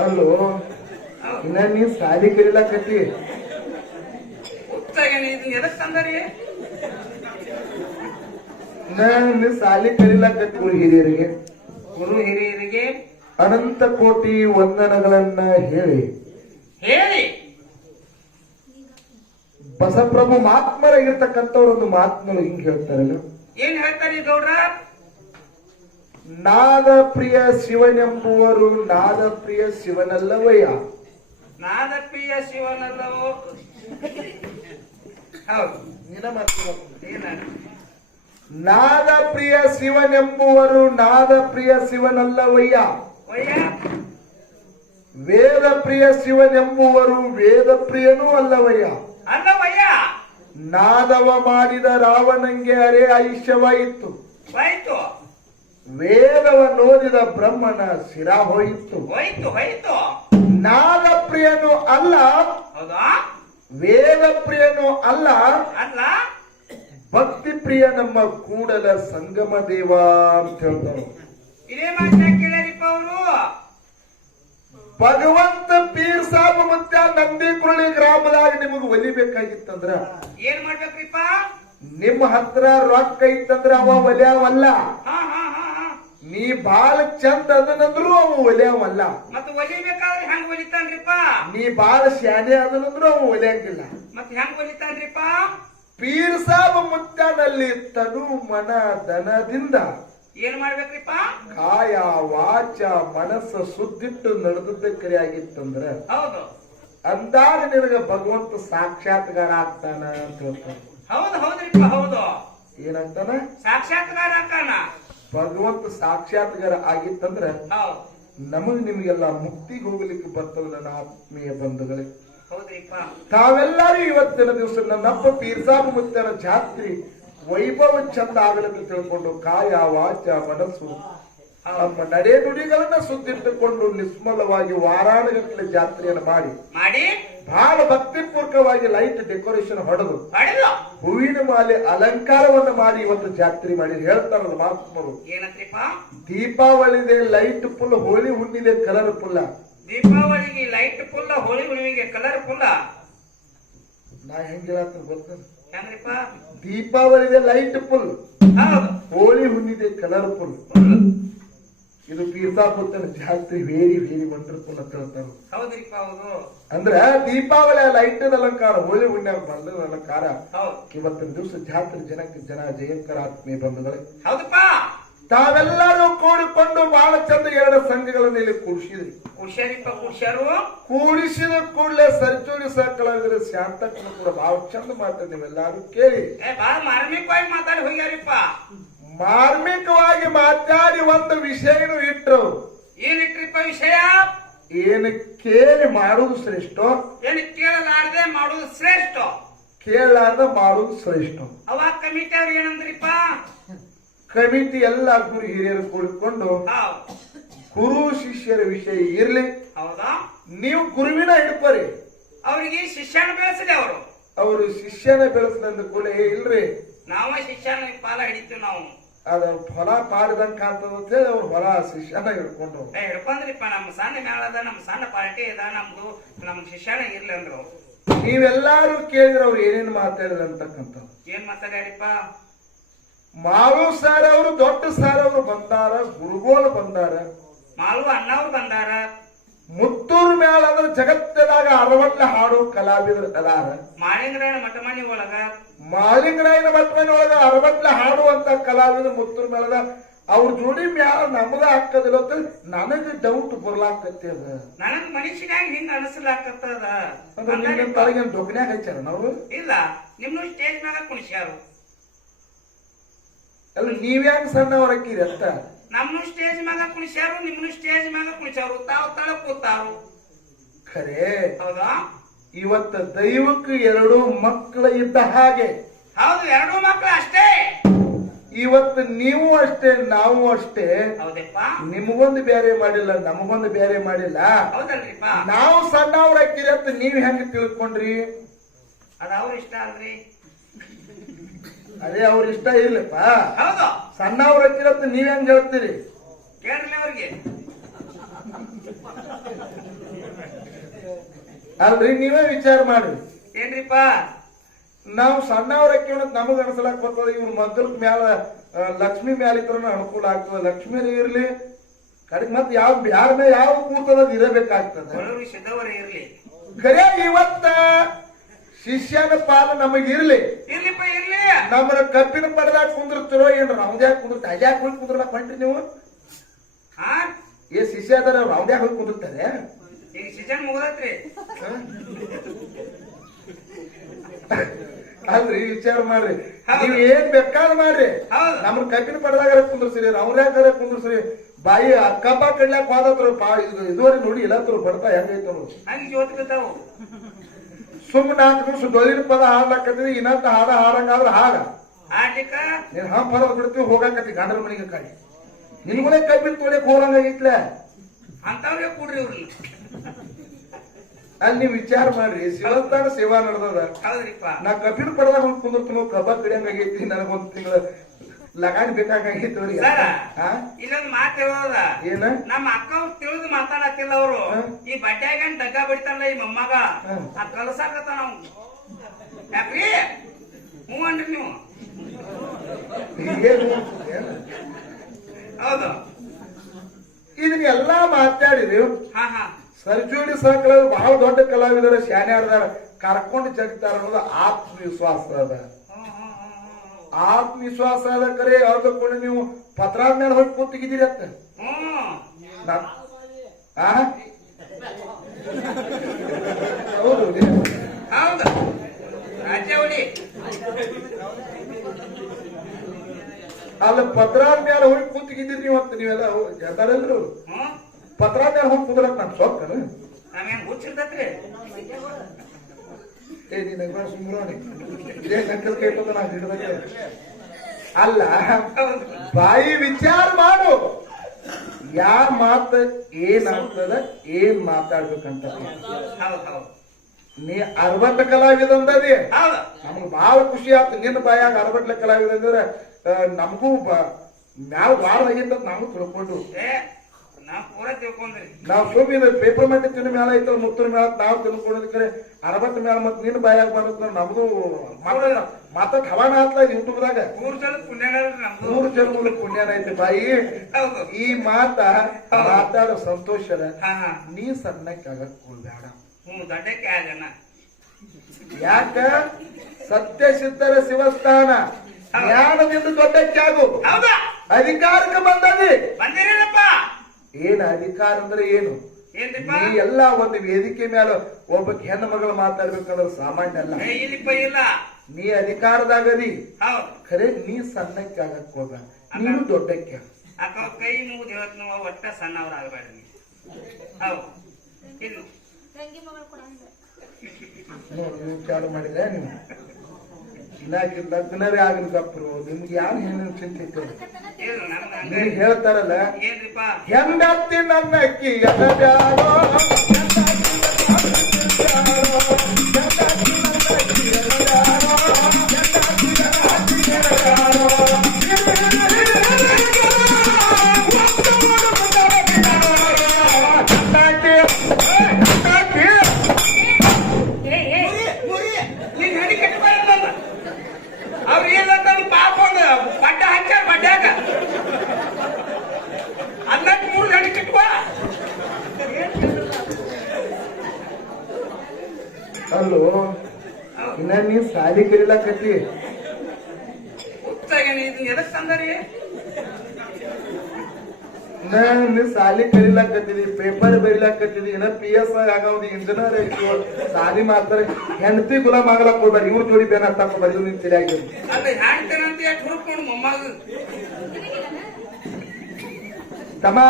ಅಲ್ಲೋ ಇನ್ನ ನೀ ಸಾಲಿ ಕಲಿಲಾಕತ್ತಿ ಎದಕ್ ತಂದರಿ ನೀ ಸಾಲಿ ಕಲಿಲಾಕತ್ತಿ ಹಿರಿಯರಿಗೆ ಗುರು ಹಿರಿಯರಿಗೆ ಅನಂತ ಕೋಟಿ ವಂದನಗಳನ್ನ ಹೇಳಿ ಹೇಳಿ ಬಸಪ್ರಭು ಮಹಾತ್ಮರಾಗಿರ್ತಕ್ಕಂಥವ್ರು ಒಂದು ಮಾತನ್ನು ಹಿಂಗ್ ಹೇಳ್ತಾರಲ್ಲ, ಏನ್ ಹೇಳ್ತಾರೆ ಗೌಡ್ರ? ನಾದ ಪ್ರಿಯ ಶಿವನೆಂಬುವರು ನಾದ ಪ್ರಿಯ ಶಿವನಲ್ಲವಯ್ಯ. ನಾದ ಪ್ರಿಯ ಶಿವನಲ್ಲವೋ? ಹೌದು, ಏನ ನಾದ ಪ್ರಿಯ ಶಿವನೆಂಬುವರು ನಾದ ಪ್ರಿಯ ಶಿವನಲ್ಲವಯ್ಯ. ವೇದ ಪ್ರಿಯ ಶಿವನೆಂಬುವರು ವೇದ ಪ್ರಿಯನೂ ಅಲ್ಲವಯ್ಯ. ಅಲ್ಲವಯ್ಯ. ನಾದವ ಮಾಡಿದ ರಾವಣಂಗೆ ಅರೆ ಆಯುಷ್ಯವಾಯಿತು. ಹೋಯ್ತು. ವೇದವ ನೋಡಿದ ಬ್ರಹ್ಮನ ಶಿರ ಹೋಯಿತು. ಹೋಯ್ತು ಹೋಯ್ತು. ನಾದ ಪ್ರಿಯನು ಅಲ್ಲ, ಹೌದಾ? ವೇದ ಪ್ರಿಯನು ಅಲ್ಲ, ಅಲ್ಲ, ಭಕ್ತಿ ಪ್ರಿಯ ನಮ್ಮ ಕೂಡಲ ಸಂಗಮ ದೇವ ಅಂತ ಹೇಳ್ತಾರೆ. ಇದೇ ಮಾತನ್ನ ಕೇಳರಿಪ್ಪ ಅವರು. ಭಗವಂತ ಪೀರ್ ಸಾಬ್ ಮುತ್ಯ ನಂದಿಕುರಳಿ ಗ್ರಾಮದಾಗ ನಿಮಗ್ ಒಲಿಬೇಕಾಗಿತ್ತಂದ್ರ ಏನ್ ಮಾಡ್ಬೇಕ್ರಿಪ್ಪ? ನಿಮ್ಮ ಹತ್ರ ರೊಕ್ಕ ಐತಂದ್ರ ಅವ ಒಲ್ಯಾವಲ್ಲ. ಹಾ ಹಾ ಹಾ ಹಾ. ನೀ ಬಾಳ ಚಂದ ಅದನಂದ್ರು ಅವ ಒಲ್ಯಾವಲ್ಲ. ಮತ್ತ ಒಲಿಬೇಕಾದ್ರೆ ಹೆಂಗ್ ಒಲಿತಾನ್ರಿಪ್ಪ? ನೀ ಬಾಳ ಶಾನೆ ಅದನಂದ್ರು ಅವ ಒಲಿಯಂಗಿಲ್ಲ. ಮತ್ತ ಹೆಂಗ್ ಒಲಿತಾನ್ರಿಪ್ಪ? ಪೀರ್ ಸಾಬ್ ಮುತ್ಯನಲ್ಲಿ ತನು ಮನ ಧನದಿಂದ ಏನ್ ಮಾಡ್ಬೇಕ್ರಿಪ್ಪ? ಕಾಯ ವಾಚ ಮನಸ್ಸು ಸುದ್ದಿಟ್ಟು ನಡೆದದ್ದ ಕರೆ ಆಗಿತ್ತಂದ್ರ ಹೌದು, ಅಂದಾಗ ನಿನಗ ಭಗವಂತ ಸಾಕ್ಷಾತ್ಕಾರ ಆಗ್ತಾನ ಅಂತ ಹೇಳ್ತಾನೆ. ಹೌದು ಹೌದ್ರಿಪ್ಪ, ಹೌದು. ಏನಂತಾನ? ಸಾಕ್ಷಾತ್ಕಾರ ಆಕಾನ. ಭಗವಂತ ಸಾಕ್ಷಾತ್ಕಾರ ಆಗಿತ್ತಂದ್ರ ಹೌದು, ನಮಗ್ ನಿಮ್ಗೆಲ್ಲ ಮುಕ್ತಿಗೆ ಹೋಗ್ಲಿಕ್ಕೆ ಬರ್ತದ ನನ್ನ ಆತ್ಮೀಯ ಬಂಧುಗಳೇ. ಹೌದ್ರಿಪ್ಪ. ತಾವೆಲ್ಲರೂ ಇವತ್ತಿನ ದಿವಸ ನನ್ನಪ್ಪ ಪೀರ್ಸಾಬ್ ಮುತ್ಯನ ಜಾತ್ರೆ ವೈಭವ ಚಂದ ಆಗಲಿಕ್ಕೆ ತಿಳ್ಕೊಂಡು ಕಾಯ ವಾಚ ಮನಸ್ಸು ನಮ್ಮ ನಡೆ ನುಡಿಗಳನ್ನ ಸುದ್ದಿಟ್ಟುಕೊಂಡು ನಿಸ್ಮಲವಾಗಿ ವಾರಾಣಗಟ್ಟಲೆ ಜಾತ್ರೆಯನ್ನು ಮಾಡಿ ಬಹಳ ಭಕ್ತಿಪೂರ್ವಕವಾಗಿ ಲೈಟ್ ಡೆಕೋರೇಷನ್ ಹೊಡೆದು ಹೂವಿನ ಮಾಲೆ ಅಲಂಕಾರವನ್ನು ಮಾಡಿ ಇವತ್ತು ಜಾತ್ರೆ ಮಾಡಿ ಹೇಳ್ತಾರಲ್ಲ ಮಹಾತ್ಮರು. ಏನಂತ್ರಿಪ್ಪ? ದೀಪಾವಳಿದೆ ಲೈಟ್ ಫುಲ್, ಹೋಳಿ ಹುಣ್ಣಿದೆ ಕಲರ್ ಫುಲ್ಲ. ದೀಪಾವಳಿಗೆ ಲೈಟ್ ಫುಲ್, ಹೋಳಿ ಹುಣ್ಣಿಮೆಗೆ ಕಲರ್ ಫುಲ್ಲ. ನಾ ಹೆಂಗ್ ಹೇಳತ್ತ ಗೊತ್ತ? ಹೆಂಗ್ರಿಪ್ಪ? ದೀಪಾವಳಿದೆ ಲೈಟ್ ಫುಲ್, ಹೌದು, ಹೋಳಿ ಹುಣ್ಣಿದೆ ಕಲರ್ ಫುಲ್. ಇದು ಪೀರ್ಸಾಪುತ್ತನ ಜಾತ್ರೆ ವೇರಿ ವೇರಿ ವಂಡರ್ಫುಲ್ ಅಂತ ಹೇಳ್ತಾರೆ. ಹೌದ್ರಿಪ್ಪ, ಹೌದು. ಅಂದ್ರೆ ದೀಪಾವಳಿ ಲೈಟ್ ಅಲಂಕಾರ, ಹೋಳಿ ಹುಣ್ಣಿಮೆ ಬಂದ ಅಲಂಕಾರ. ಇವತ್ತಿನ ದಿವಸ ಜಾತ್ರೆ ಜನಕ್ಕೆ ಜನ ಜಯಂಕರ ಆತ್ಮೀಯ ಬಂಧುಗಳೇ. ಹೌದಪ್ಪ. ತಾವೆಲ್ಲರೂ ಕೂಡಿಕೊಂಡು ಬಹಳ ಚಂದ ಎರಡು ಸಂಘಗಳನ್ನ ಇಲ್ಲಿ ಕೂಡಿಸಿದ್ರಿ. ಕುಡ್ಸ್ಯಾರಿಪ್ಪ, ಕುಡ್ಸ್ಯಾರು. ಕೂಡಿಸಿದ ಕೂಡಲೇ ಸರ್ಜೋಡಿ ಸಹಕಲಾವಿದ್ರೆ ಶಾಂತಕ್ಕೂ ಕೂಡ ಬಹಳ ಚಂದ ಮಾತಾಡಿ ನೀವೆಲ್ಲಾರು ಕೇಳಿ ಬಹಳ ಮಾರ್ಮಿಕವಾಗಿ ಮಾತಾಡಿ ಹೋಗ್ಯಾರಿಪ್ಪ. ಮಾರ್ಮಿಕವಾಗಿ ಮಾತಾಡಿ ಒಂದು ವಿಷಯನು ಇಟ್ರು. ಏನಿಟ್ರಿಪ್ಪ ವಿಷಯ? ಏನು ಕೇಳಿ ಮಾಡುವುದು ಶ್ರೇಷ್ಠ, ಏನು ಕೇಳಲಾರದೆ ಮಾಡುವುದು ಶ್ರೇಷ್ಠ, ಕೇಳಲಾರ್ದ ಮಾಡುವುದು ಶ್ರೇಷ್ಠ. ಅವಾಗ ಕಮಿಟಿ ಅವ್ರು ಏನಂದ್ರಿಪ್ಪ? ಕಮಿಟಿ ಎಲ್ಲ ಗುರು ಹಿರಿಯರು ಕೂಡಿಕೊಂಡು ಗುರು ಶಿಷ್ಯರ ವಿಷಯ ಇರ್ಲಿ, ಹೌದಾ, ನೀವು ಗುರುವಿನ ಹಿಡ್ಪರಿ, ಅವ್ರಿಗೆ ಶಿಷ್ಯನ ಬೆಳೆಸಿದೆ. ಅವರು ಶಿಷ್ಯನ ಬೆಳೆಸಿದಂದ ಕೂಡ ಇಲ್ರಿ ನಾವ ಶಿಷ್ಯನ ಪಾಲ ಹಿಡಿತೀವಿ. ನಾವು ಅದ ಹೊಲ ಪಾಡಿದಂಗ ಕಾಣ್ತದ ಅಂತ ಹೇಳಿ ಅವ್ರು ಹೊಲ ಶಿಷ್ಯನ ಹಿಡ್ಕೊಂಡ್ರು. ಹಿಡ್ಕೊಂಡ್ರಿಪ್ಪ, ನಮ್ಮ ಸಣ್ಣ ಮೇಳದ, ನಮ್ಮ ಸಣ್ಣ ಪಾರ್ಟಿ ಇದ, ನಮ್ದು ನಮ್ ಶಿಷ್ಯನ ಇರ್ಲಿ ಅಂದ್ರು. ನೀವೆಲ್ಲಾರು ಕೇಳಿದ್ರೆ ಅವ್ರು ಏನೇನು ಮಾತಾಡಿದ್ರು ಅಂತಕ್ಕಂಥ. ಏನ್ ಮಾತಾಡ್ಯಾರಿಪ್ಪ? ಮಾಳು ಸಾರ್ ಅವರು, ದೊಡ್ಡ ಸಾರ್ ಅವರು ಬಂದಾರ, ಗುರುಗೋಳು ಬಂದಾರ, ಮಾಲು ಅಣ್ಣವ್ರು ಬಂದಾರ. ಮುತ್ತೂರು ಮೇಳ ಅಂದ್ರೆ ಜಗತ್ತದಾಗ ಅರವಟ್ಲ ಹಾಡು ಕಲಾವಿದರು ಅದಾರ. ಮಾಳಿಂಗರಾಯನ ಮಠಮನಿ ಒಳಗ, ಮಾಳಿಂಗರಾಯನ ಮಠಮನಿ ಒಳಗ ಅರವಟ್ಲ ಹಾಡುವಂತ ಕಲಾವಿದರು ಮುತ್ತೂರು ಮೇಳದ ಅವ್ರ ಜೋಡಿ ಮ್ಯಾಲ ನಮಗ ಹಾಕದಿಲ್ಲ ಅಂತ ನನಗೆ ಡೌಟ್ ಬರ್ಲಾಕತ್ತಿ. ಅದ ನನಗ್ ಮನುಷ್ಯನಾಗಿ ಹಿಂಗ ಅನಿಸ್ಲಾಕತ್ತದ. ತಳಗಿನ ಡೊಗ್ನ್ಯಾಗ ಹಚ್ಚಾರ ನಾವು ಇಲ್ಲ, ನಿಮ್ನು ಸ್ಟೇಜ್ ಮ್ಯಾಗ ಕುಣಿಸ್ಯಾರು. ಅಲ್ಲ ನೀವ್ಯಾಗ ಸಣ್ಣವ್ರ ಹಾಕಿರಿ ಅಂತ. ನಮ್ನು ಸ್ಟೇಜ್ ಮ್ಯಾಗ ಕುಣಿಸ್ಯಾರು, ನಿಮ್ನು ಸ್ಟೇಜ್ ಮ್ಯಾಗ ಕುಣಿಸ್ಯಾರು. ತಾವು ತಳ ಕೂತಾರು. ಖರೆ ಹೌದಾ? ಇವತ್ತ ದೈವಕ್ಕೆ ಎರಡು ಮಕ್ಕಳು ಇದ್ದ ಹಾಗೆ. ಹೌದು, ಎರಡೂ ಮಕ್ಕಳು ಅಷ್ಟೇ. ಇವತ್ತು ನೀವು ಅಷ್ಟೇ, ನಾವು ಅಷ್ಟೇ. ಹೌದಪ್ಪ. ನಿಮಗೊಂದು ಬೇರೆ ಮಾಡಿಲ್ಲ, ನಮಗೊಂದು ಬೇರೆ ಮಾಡಿಲ್ಲ. ಹೌದಲ್ರಿಪ್ಪ. ನಾವು ಸಣ್ಣವ್ರ ಹಾಕಿರಿ ಅಂತ ನೀವ್ ಹೆಂಗ ತಿಳ್ಕೊಂಡ್ರಿ? ಅದ ಅವ್ರ ಇಷ್ಟ ಅಲ್ರಿ. ಅದೇ ಅವ್ರ ಇಷ್ಟ ಇರ್ಲಪ್ಪ. ಹೌದು, ಸಣ್ಣವ್ರ ಹಾಕಿರತ್ತ ನೀವ್ ಹೆಂಗ್ ಹೇಳ್ತೀರಿ? ಕೇಳ್ರಿ ಅವ್ರಿಗೆ. ಅಲ್ರಿ ನೀವೇ ವಿಚಾರ ಮಾಡ್ರಿ. ಏನ್ರಿಪ್ಪ ನಾವು ಸಣ್ಣವ್ರಕ್ಕೆ ನಮಗ್ ಅನ್ಸಲಾಕ್ ಬರ್ತದ. ಇವ್ರ ಮಗ್ಗಲ್ ಮ್ಯಾಲ ಲಕ್ಷ್ಮಿ ಮ್ಯಾಲ ಇದ್ರ ಅನುಕೂಲ ಆಗ್ತದ. ಲಕ್ಷ್ಮಿ ಇರ್ಲಿ ಕಡೆಗೆ ಮತ್ ಯಾವ ಯಾರ ಮೇಲೆ ಯಾವ ಕೂರ್ತದ ಇರಬೇಕಾಗ್ತದ. ಬಡವರು ಸಿದ್ದವರೇ ಇರ್ಲಿ. ಖರೆ ಇವತ್ತ ಶಿಷ್ಯನ ಪಾಲ ನಮಗ್ ಇರ್ಲಿ. ಇರ್ಲಿಪ್ಪ ಇರ್ಲಿ. ನಮ್ಮನ್ನ ಕಬ್ಬಿನ ಪಡೆದಾಗ ಕುಂದಿರ್ತಿರೋ ಏನ್ರ ರೌಂದ್ಯಾಗ ಕುಂದಿರ್ತ ಅಜ್ಯಾಗ ಹೋಗಿ ಕುಂದ್ರಕ್ ಹೊಂಟ್ರಿ ನೀವು. ಹಾ ಏ ಶಿಷ್ಯ ಅದಾರ ರೌಂದ್ಯಾಗ ಹೋಗಿ ಕುಂದಿರ್ತಾರೆ. ಈಗ ಸೀಸನ್ ಮುಗದತ್ರಿ. ಅಲ್ರಿ ವಿಚಾರ ಮಾಡ್ರಿ. ನೀವ್ ಏನ್ ಬೇಕಾದ ಮಾಡ್ರಿ. ನಮ್ಮನ್ನ ಕಬ್ಬಿನ ಪಡೆದಾಗ ಕುಂದ್ರಸ್ರಿ, ರೌಂದ್ಯಾಗ ಕುಂದ್ರಸ್ರಿ. ಬಾಯಿ ಕಬ್ಬ ಕಡ್ಲಾಕ್ ಹೋದತ್ರ ಇದುವರೆ ನೋಡಿ ಇಲ್ಲತ್ರ ಬರ್ತಾ ಹೆಂಗೈತ ಹಂಗ ಜೋತ್ ಬಿದ್ದಾವು. ಸುಮ್ಮನೆ 4 ನಿಮಿಷ ಡೊಳ್ಳಿನ ಪದ ಹಾಡ್ಲಾಕತ್ತಿದ್ವಿ. ಇನ್ನಂತ ಹಾಡ ಹಾಡಂಗಾದ್ರ ಹಾಡ ಆಡ್ಲಿಕ್ಕ ನೀನ್ ಪದ ಬಿಡ್ತೀವಿ ಹೋಗಾಕತಿ ಗಂಡನ ಮನೆಗೆ ಕಾಯಿ. ನಿನ್ಗಳೇ ಕಬ್ಬಿನ ತೊಳಿಯಕ್ ಹೋಗಂಗಾಗಿತ್ಲ. ಅಂತವ್ರಿಗೆ ಕೂಡ್ರಿ ಇವ್ರನ್ನ. ಅಲ್ಲಿ ನೀವ್ ವಿಚಾರ ಮಾಡ್ರಿ. ಶಿವಸ್ಥಾನ ಸೇವಾ ನಡೆದದ. ಹೌದ್ರಿಪ್ಪ. ನಾ ಕಬ್ಬಿನ ಪಡೆದಾಗ ಹೊಂದ್ ಕುಂದಿರ್ತೀನೋ ಕಬ್ಬ ಕಡಿಯಂಗಾಗೈತಿ. ನನಗೊಂದ್ ತಿಂಗಳ ಲಗಾಣಿ ಬೇಕಾಗೈತಿ ಅವ್ರಿಗೆ. ಇಲ್ಲೊಂದು ಮಾತು ಹೇಳೋದ. ಏನ ನಮ್ಮ ಅಕ್ಕ ತಿಳಿದು ಮಾತಾಡತ್ತಿಲ್ಲ ಅವರು. ಈ ಬಡ್ಡ್ಯಾಗ ಡಗ್ಗ ಬಿಡ್ತಾರಲ್ಲ ಈ ಮೊಮ್ಮಗ ಆ ಕಲಸಾಕತ್ತ ನಾವು ಯಾಕ್ರಿ ಹ್ಞೂ ಅನ್ರಿ ನೀವು. ಹೌದು ಇದನ್ನೆಲ್ಲಾ ಮಾತಾಡಿರಿ. ಹಾ ಹಾ ಸರ್ಜೋಡಿ ಸಹಕಲಾವಿದರು ಬಹಳ ದೊಡ್ಡ ಕಲಾವಿದರ ಶಾನೆ ಆಡ್ದಾರ ಕರ್ಕೊಂಡು ಜಗತ್ತಾರ ಅನ್ನೋದು ಆತ್ಮವಿಶ್ವಾಸ ಅದ. ಆತ್ಮವಿಶ್ವಾಸ ಅದ. ಕರೆ ಯಾವ್ದಕ್ಕೊಂಡು ನೀವು ಪತ್ರಾದ ಮೇಲೆ ಹೋಗಿ ಕೂತಿಗಿದ್ದೀರಿ ಅಂತ ಹೌದು ಹೌದು ರಾಜ್ಯ ಹೊಡಿ. ಅಲ್ಲ ಪತ್ರಾದ ಮೇಲೆ ಹೋಗಿ ಕೂತಿಗಿದ್ದೀರಿ ನೀವು ಅಂತ ನೀವೆಲ್ಲ ಹೇಳ್ತಾರಲ್ರು. ಪತ್ರಾದ ಮೇಲೆ ಹೋಗಿ ಕುಂದ್ರಕ್ ನಾನು ಸೊಕ್ಕನ ನಾವೇನ್ ಹುಚ್ಚಿರ್ತೈತ್ರಿ. ಏ ನೀನ ಸುಮ್ರೋಣಿ ಇದೇ ಕಂಕಲ್ ಕೇಳ್ತದ ನಾ ಹಿಡ್ದಂಗೆ. ಅಲ್ಲ ಬಾಯಿ ವಿಚಾರ ಮಾಡು. ಯಾ ಮಾತ ಏನಾಗ್ತದ ಏನ್ ಮಾತಾಡ್ಬೇಕಂತ. ನೀ 60 ಕಲಾವಿದ ಅಂದದಿ ನಮ್ಗೆ ಬಹಳ ಖುಷಿ ಆಯ್ತು. ನಿನ್ನ ಬಾಯಾಗ 60 ಕಲಾವಿದ ಅಂದ್ರೆ ನಮಗೂ ಮ್ಯಾಲ ಬಾಳ ಆಗಿತ್ತ. ನಾವು ತಿಳ್ಕೊಂಡು ನಾವ್ ಸುಮ್ಮಿನ ಪೇಪರ್ ಮಾಡಿ ತಿನ್ನ ಮ್ಯಾಲ ಐತಲ್ಲ ಮುತ್ತಿನ ಮ್ಯಾಲ ನಾವು ತಿಳ್ಕೊಂಡಿದ್ರೆ 60 ಮ್ಯಾಲ ಮತ್ ನಿನ್ನ ಬಾಯಾಗ ಬರುತ್ತೆ. ನಮ್ದು ಮಾತಾಡ್ ಹವಾನ ಆತ್ಲ ಯೂಟ್ಯೂಬ್ದಾಗ 3 ಜನ್ಮದ ಪುಣ್ಯನ ಐತಿ ಬಾಯಿ. ಈ ಮಾತ ಮಾತಾಡೋ ಸಂತೋಷದ. ನೀ ಸಣ್ಣಕ್ಕೆ ಆಗಕ್ ಹೋಗ್ಬೇಡ. ಯಾಕ ಸತ್ಯ ಸಿದ್ಧರ ಶಿವಸ್ಥಾನ ಜ್ಞಾನದಿಂದ ದೊಡ್ಡಕ್ಕಾಗು. ಅಧಿಕಾರಕ್ಕೆ ಬಂದದಿ. ಏನ್ ಅಧಿಕಾರ ಅಂದ್ರೆ ಏನು? ನೀ ಎಲ್ಲಾ ಒಂದು ವೇದಿಕೆ ಮೇಲೆ ಒಬ್ಬ ಹೆಣ್ಣು ಮಗಳು ಮಾತಾಡ್ಬೇಕಂದ್ರೆ ಸಾಮಾನ್ಯ ಅಲ್ಲ. ನೀ ಅಧಿಕಾರದಾಗದಿ. ಖರೆ ನೀ ಸಣ್ಣಕ್ಕೆ ಆಗಕ್ ಹೋಗ. ನೀನು ದೊಡ್ಡಕ್ಕೆ ಕೈ ಮುಗಿದು ಇವತ್ತು ನಾವು ಒಟ್ಟ ಸಣ್ಣವರಾಗಬೇಡ್ರಿ. ಚಾಲು ಮಾಡಿದ್ರೆ ನೀವು ಲಗ್ನವೇ ಆಗಲಿ ಗಪ್ರು. ನಿಮ್ಗೆ ಯಾರು ಏನೇನು ಚಿಂತೆ ನಿಮ್ಗೆ ಹೇಳ್ತಾರಲ್ಲ ಹೆಂಡತಿ ನನ್ನ ಅಕ್ಕಿ ಅವ್ರು ಏನಂತ ಪಾಪ ಬಡ್ಡ ಹಚ್ಚಾರ ಬಡ್ಡ್ಯಾಗ ಅನ್ನಕ್ಕೆ 3 ಗಂಟೆ ಕಿಟ್ಕೋ. ಅಲ್ಲೋ ಇನ್ನ ನೀವ್ ಸಾಲಿ ಕಲಿಲಾಕತ್ತಿ. ಇದನ್ನ ಎದಕ್ ತಂದರಿ? ನೀ ಸಾಲಿ ಕಲಿಲಾಕತ್ತಿದಿ, ಪೇಪರ್ ಬರೀಲಾಕತ್ತಿದಿ. ಇನ್ನ PS ಆಗವ್ದು, ಇಂಜಿನಿಯರ್ ಐತಿ. ಸಾಲಿ ಮಾಡ್ತಾರೆ. ಹೆಂಡತಿ ಗುಲಾಮ್ ಆಗ್ಲಕ್ ಹೋಗ್ಬೇಡಿ. ಇವ್ರ ಜೋಡಿ ಬೇನ ಹಾಕೋಬಾರಿ. ಇವ್ ನಿನ್ ತಿಳಿಯಾಗಿ ಅಲ್ಲ ಹಾಡ್ತೇನಂತ ಯಾಕೆ ಹುಡುಕೊಂಡು ಮೊಮ್ಮಗ ತಮ್ಮ